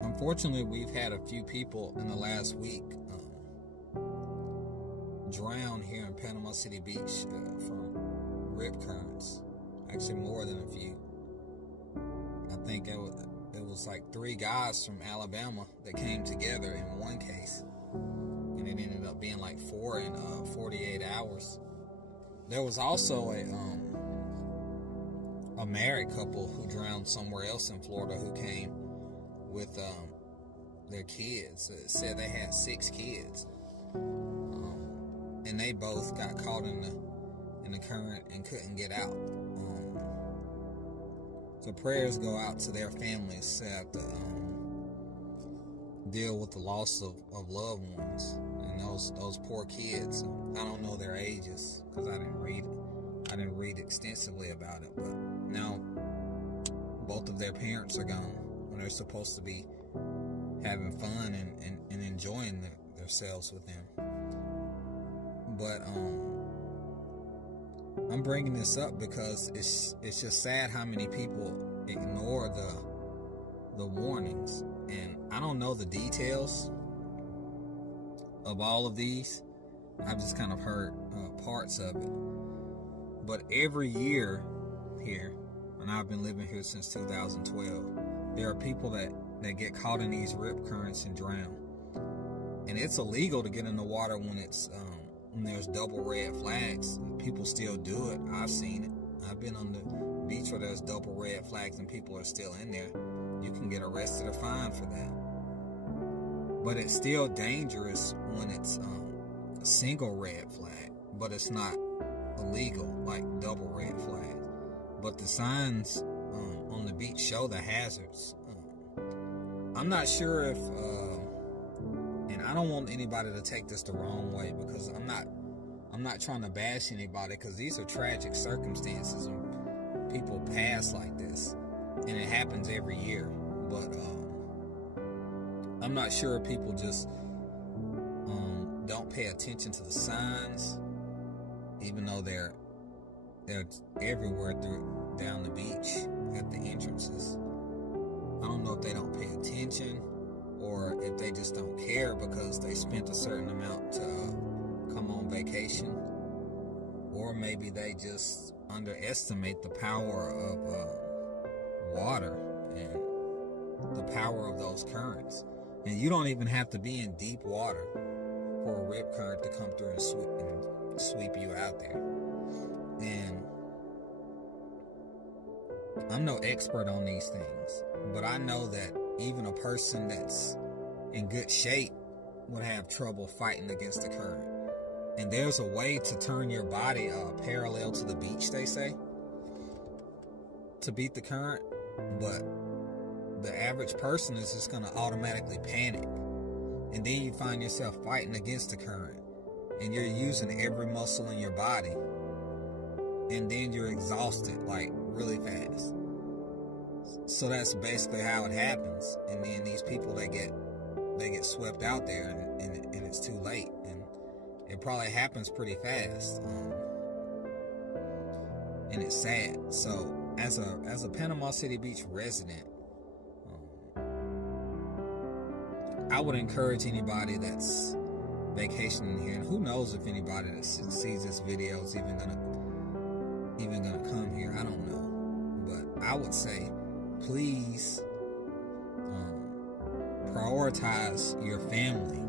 Unfortunately, we've had a few people in the last week drown here in Panama City Beach from rip currents. Actually, more than a few. I think it was like 3 guys from Alabama that came together in one case, and it ended up being like 4 in 48 hours. There was also a married couple who drowned somewhere else in Florida who came with their kids. It said they had 6 kids, and they both got caught in the current and couldn't get out. So prayers go out to their families that have to deal with the loss of loved ones and those poor kids. I don't know their ages because I didn't read extensively about it, but now both of their parents are gone when they're supposed to be having fun and enjoying themselves with them. But I'm bringing this up because it's just sad how many people ignore the warnings, and I don't know the details of all of these. I've just kind of heard parts of it. But every year here, and I've been living here since 2012, there are people that get caught in these rip currents and drown. And it's illegal to get in the water when there's double red flags. People still do it. I've seen it. I've been on the beach where there's double red flags and people are still in there. You can get arrested or fined for that. But it's still dangerous when it's a single red flag, but it's not illegal like double red flags. But the signs on the beach show the hazards. I'm not sure if and I don't want anybody to take this the wrong way, because I'm not trying to bash anybody, because these are tragic circumstances and people pass like this, and it happens every year. But I'm not sure if people just don't pay attention to the signs, even though they're everywhere down the beach at the entrances. I don't know if they don't pay attention, or if they just don't care because they spent a certain amount to come on vacation, or maybe they just underestimate the power of water and the power of those currents. And you don't even have to be in deep water for a rip current to come through and sweep you out there. And I'm no expert on these things, but I know that even a person that's in good shape would have trouble fighting against the current. And there's a way to turn your body parallel to the beach, they say, to beat the current. But the average person is just going to automatically panic. And then you find yourself fighting against the current, and you're using every muscle in your body. And then you're exhausted, like, really fast. So that's basically how it happens. And then these people, they get swept out there, and it's too late. And it probably happens pretty fast. And it's sad. So as a Panama City Beach resident, I would encourage anybody that's vacationing here, and who knows if anybody that sees this video is even gonna come here. I don't know. But I would say, please prioritize your family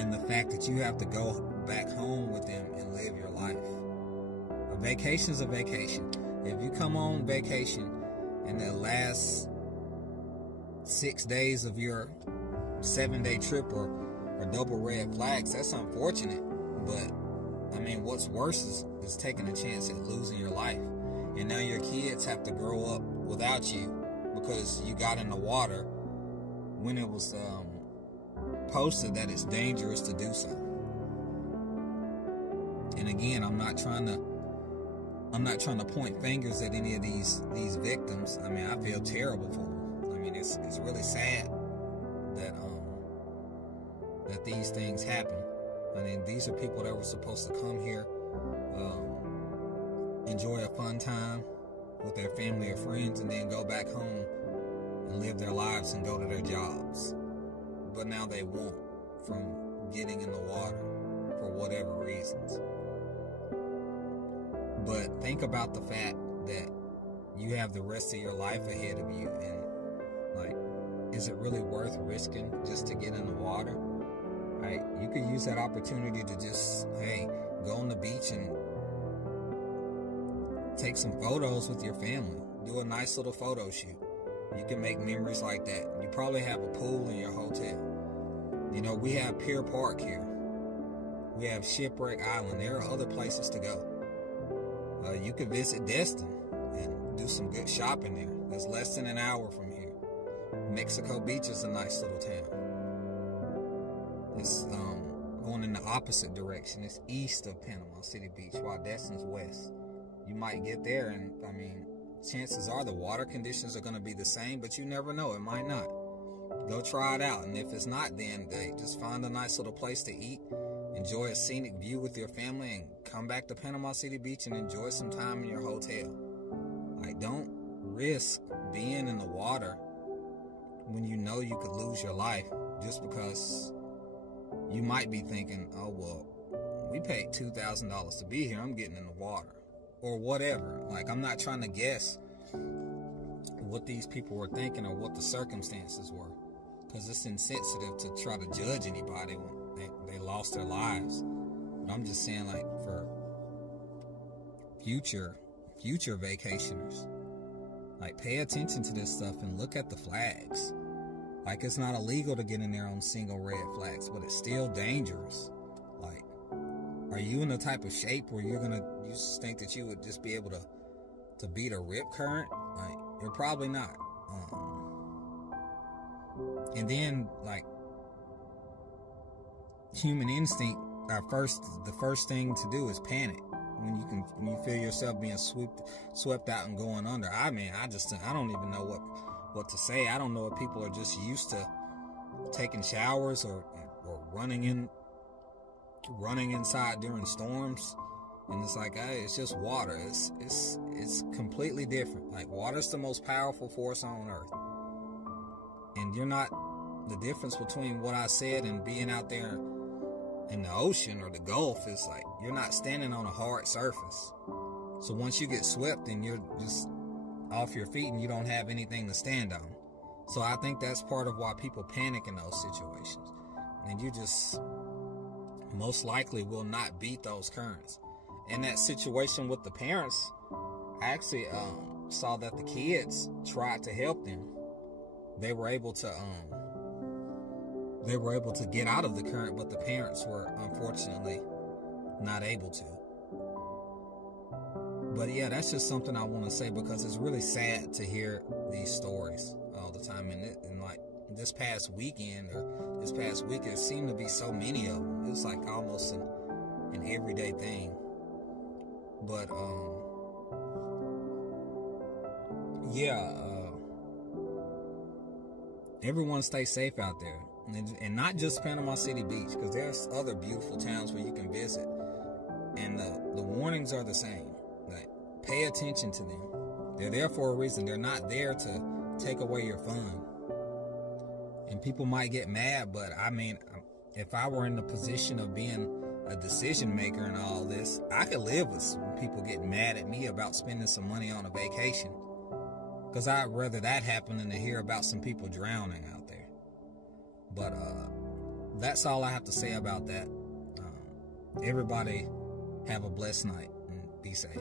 and the fact that you have to go back home with them and live your life. A vacation is a vacation. If you come on vacation and the last 6 days of your 7-day trip or double red flags, that's unfortunate. But I mean, what's worse is taking a chance at losing your life. And now your kids have to grow up without you because you got in the water when it was posted that it's dangerous to do so. And again, I'm not trying to point fingers at any of these victims. I mean, I feel terrible for them. I mean, it's really sad that these things happen. I mean, these are people that were supposed to come here, enjoy a fun time with their family or friends, and then go back home and live their lives and go to their jobs. But now they won't from getting in the water for whatever reasons. But think about the fact that you have the rest of your life ahead of you, and like, is it really worth risking just to get in the water? Right? You could use that opportunity to just, hey, go on the beach and take some photos with your family. Do a nice little photo shoot. You can make memories like that. You probably have a pool in your hotel. You know, we have Pier Park here. We have Shipwreck Island. There are other places to go. You could visit Destin and do some good shopping there. That's less than an hour from here. Mexico Beach is a nice little town. It's going in the opposite direction. It's east of Panama City Beach, while Destin's west. You might get there, and I mean, chances are the water conditions are going to be the same, but you never know. It might not. Go try it out, and if it's not, then just find a nice little place to eat, enjoy a scenic view with your family, and come back to Panama City Beach and enjoy some time in your hotel. Like, don't risk being in the water when you know you could lose your life just because you might be thinking, oh, well, we paid $2,000 to be here. I'm getting in the water. Or whatever. Like, I'm not trying to guess what these people were thinking or what the circumstances were, because it's insensitive to try to judge anybody when they lost their lives. But I'm just saying, like, for future vacationers, like, pay attention to this stuff and look at the flags. Like, it's not illegal to get in there on single red flags, but it's still dangerous. Like, are you in the type of shape where you just think that you would just be able to beat a rip current? Like, you're probably not. And then, like, human instinct, the first thing to do is panic when you feel yourself being swept out and going under. I mean, I don't even know what to say. I don't know if people are just used to taking showers or running inside during storms, and it's like, hey, it's just water. It's completely different. Like, water's the most powerful force on earth, and you're not. The difference between what I said and being out there in the ocean or the Gulf is like, you're not standing on a hard surface. So once you get swept, then you're just off your feet and you don't have anything to stand on. So I think that's part of why people panic in those situations, and you just most likely will not beat those currents. In that situation with the parents, I actually saw that the kids tried to help them. They were able to get out of the current, but the parents were unfortunately not able to. But yeah, that's just something I want to say, because it's really sad to hear these stories all the time. And like this past weekend or this past week, there seemed to be so many of them. It was like almost an everyday thing. But everyone stay safe out there, and not just Panama City Beach, because there's other beautiful towns where you can visit, and the warnings are the same. Like, pay attention to them. They're there for a reason. They're not there to take away your fun. And people might get mad, but I mean, if I were in the position of being a decision maker in all this, I could live with some people getting mad at me about spending some money on a vacation, because I'd rather that happen than to hear about some people drowning out there. But that's all I have to say about that. Everybody have a blessed night and be safe.